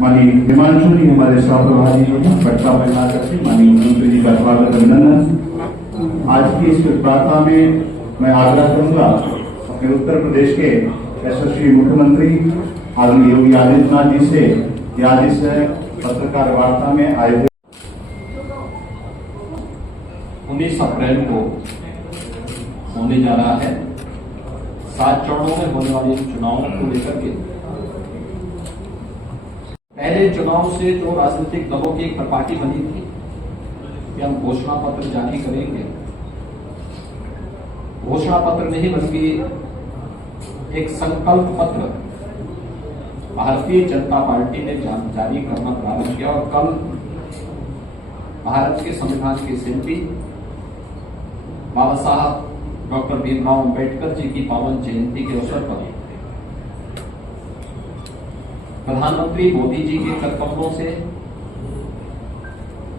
माननीय हिमांशु जी हमारे सभाप्रभारी पटना में करके माननीय मुख्यमंत्री जी का स्वागत अभिनंदन। आज की इस वार्ता में मैं आग्रह करूंगा अपने उत्तर प्रदेश के यशस्वी मुख्यमंत्री आदरणीय योगी आदित्यनाथ जी से कि आज इस पत्रकार वार्ता में आए 19 अप्रैल को होने जा रहा है 7 चरणों में होने वाले चुनावों को लेकर के पहले चुनाव से जो राजनीतिक दलों की एक त्रिपाठी बनी थी कि हम घोषणा पत्र जारी करेंगे, घोषणा पत्र नहीं बल्कि एक संकल्प पत्र भारतीय जनता पार्टी ने जारी करना प्रारंभ किया और कल भारत के संविधान के शिल्पी बाबा साहब डॉक्टर भीमराव अंबेडकर जी की पावन जयंती के अवसर पर प्रधानमंत्री मोदी जी के करकमलों से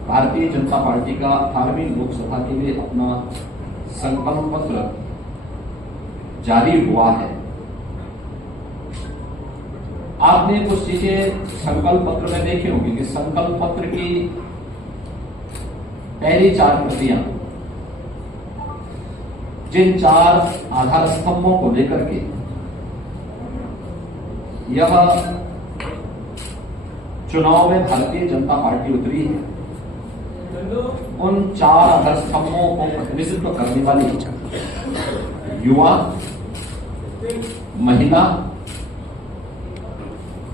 भारतीय जनता पार्टी का 18वीं लोकसभा के लिए अपना संकल्प पत्र जारी हुआ है। आपने कुछ चीजें संकल्प पत्र में देखी होंगी कि संकल्प पत्र की पहली 4 प्रतियां जिन 4 आधार स्तंभों को लेकर के यह चुनाव में भारतीय जनता पार्टी उतरी है, उन 4 आधार स्तंभों को प्रतिनिधित्व करने वाली युवा, महिला,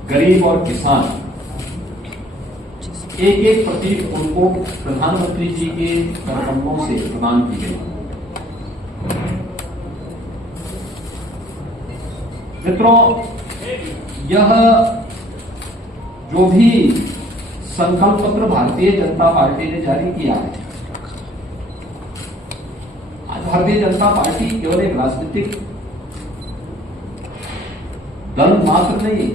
गरीब और किसान एक प्रतीक उनको प्रधानमंत्री जी के करकमलों से प्रदान की गई। मित्रों, यह जो भी संकल्प पत्र भारतीय जनता पार्टी ने जारी किया है, आज भारतीय जनता पार्टी केवल एक राजनीतिक दल मात्र नहीं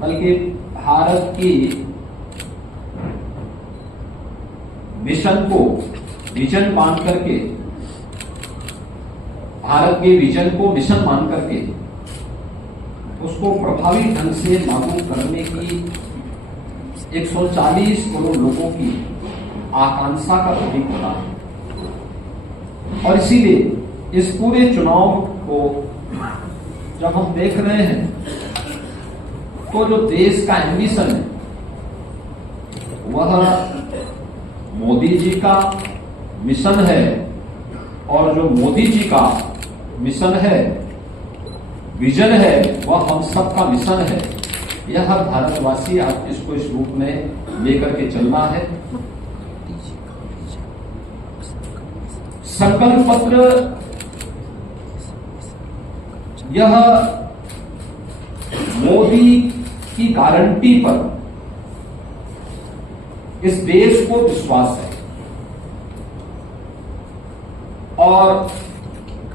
बल्कि भारत की मिशन को विजन मान करके, भारत के विजन को मिशन मान करके उसको प्रभावी ढंग से लागू करने की 140 करोड़ लोगों की आकांक्षा का प्रतीक बना है। और इसीलिए इस पूरे चुनाव को जब हम देख रहे हैं तो जो देश का एम्बिशन है वह मोदी जी का मिशन है, और जो मोदी जी का मिशन है, विजन है, वह हम सबका मिशन है। यह हर भारतवासी आज इसको इस रूप में लेकर के चलना है। संकल्प पत्र यह मोदी की गारंटी पर इस देश को विश्वास है और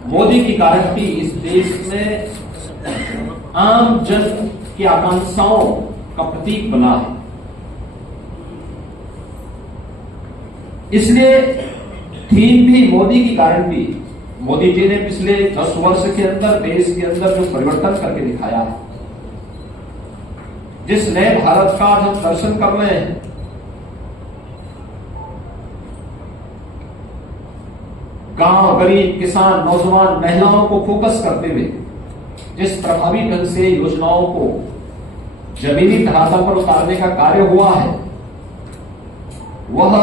मोदी की गारंटी इस देश में आम जन की आकांक्षाओं का प्रतीक बना है। इसलिए थीम भी मोदी की गारंटी। मोदी जी ने पिछले 10 वर्ष के अंदर देश के अंदर जो परिवर्तन करके दिखाया है, जिस नए भारत का हम दर्शन कर रहे हैं, गांव, गरीब, किसान, नौजवान, महिलाओं को फोकस करते हुए जिस प्रभावी ढंग से योजनाओं को जमीनी धरातल पर उतारने का कार्य हुआ है, वह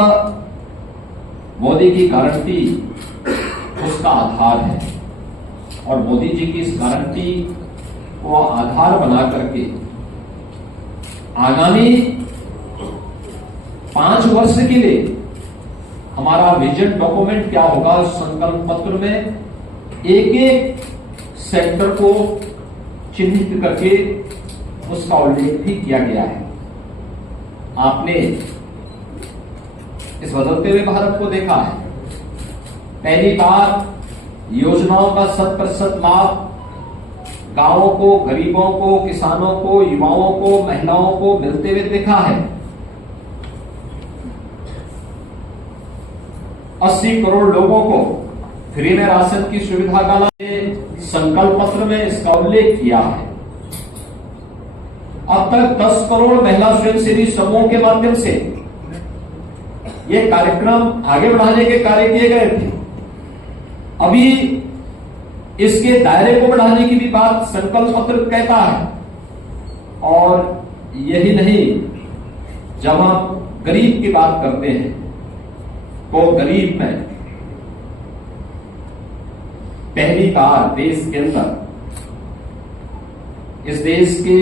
मोदी की गारंटी उसका आधार है। और मोदी जी की इस गारंटी को आधार बना करके आगामी 5 वर्ष के लिए हमारा विजन डॉक्यूमेंट क्या होगा, संकल्प पत्र में एक सेक्टर को चिन्हित करके उसका उल्लेख भी किया गया है। आपने इस बदलते हुए भारत को देखा है, पहली बार योजनाओं का 100% लाभ गांवों को, गरीबों को, किसानों को, युवाओं को, महिलाओं को मिलते हुए देखा है। 80 करोड़ लोगों को फ्री में राशन की सुविधा का संकल्प पत्र में इसका उल्लेख किया है। अब तक 10 करोड़ महिला स्वयंसेवी समूहों के माध्यम से ये कार्यक्रम आगे बढ़ाने के कार्य किए गए थे। अभी इसके दायरे को बढ़ाने की भी बात संकल्प पत्र कहता है। और यही नहीं, जब हम गरीब की बात करते हैं तो गरीब में पहली बार देश के अंदर इस देश के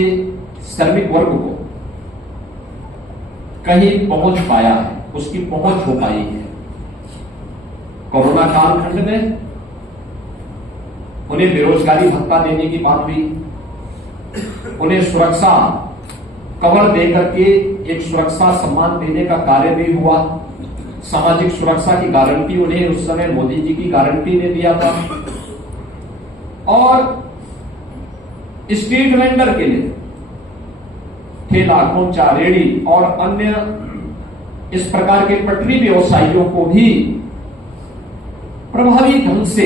श्रमिक वर्ग को कहीं पहुंच पाया है, उसकी पहुंच हो पाई है। कोरोना कालखंड में उन्हें बेरोजगारी भत्ता देने की बात हुई, उन्हें सुरक्षा कवर देकर के एक सुरक्षा सम्मान देने का कार्य भी हुआ। सामाजिक सुरक्षा की गारंटी उन्हें उस समय मोदी जी की गारंटी ने दिया था। और स्ट्रीट वेंडर के लिए ठेला, खोंचा, रेड़ी और अन्य इस प्रकार के पटरी व्यवसायियों को भी प्रभावी ढंग से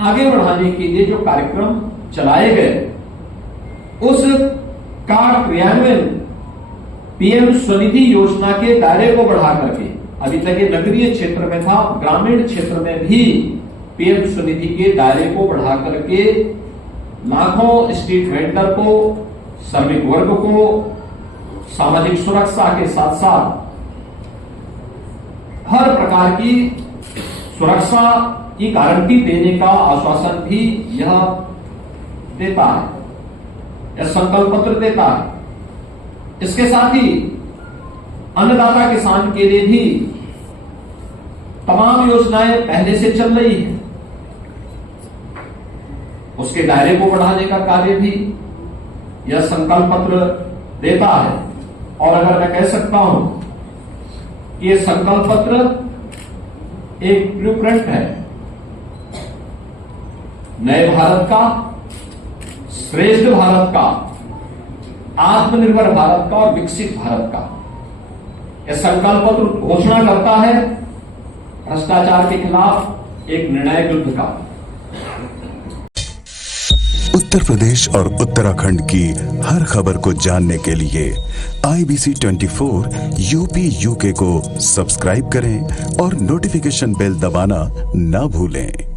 आगे बढ़ाने के लिए जो कार्यक्रम चलाए गए, उस का क्रियान्वयन पीएम स्वनिधि योजना के दायरे को बढ़ा करके, अभी तक ये नगरीय क्षेत्र में था, ग्रामीण क्षेत्र में भी पीएम स्वनिधि के दायरे को बढ़ा करके लाखों स्ट्रीट वेंडर को, श्रमिक वर्ग को सामाजिक सुरक्षा के साथ साथ हर प्रकार की सुरक्षा की गारंटी देने का आश्वासन भी यह देता है, यह संकल्प पत्र देता है। इसके साथ ही अन्नदाता किसान के लिए भी तमाम योजनाएं पहले से चल रही है, उसके दायरे को बढ़ाने का कार्य भी यह संकल्प पत्र देता है। और अगर मैं कह सकता हूं कि यह संकल्प पत्र एक ब्लूप्रिंट है नए भारत का, श्रेष्ठ भारत का, आत्मनिर्भर भारत का और विकसित भारत का। यह संकल्प पत्र घोषणा करता है भ्रष्टाचार के खिलाफ एक निर्णायक युद्ध का। उत्तर प्रदेश और उत्तराखंड की हर खबर को जानने के लिए IBC 24 यूपी UK को सब्सक्राइब करें और नोटिफिकेशन बेल दबाना ना भूलें।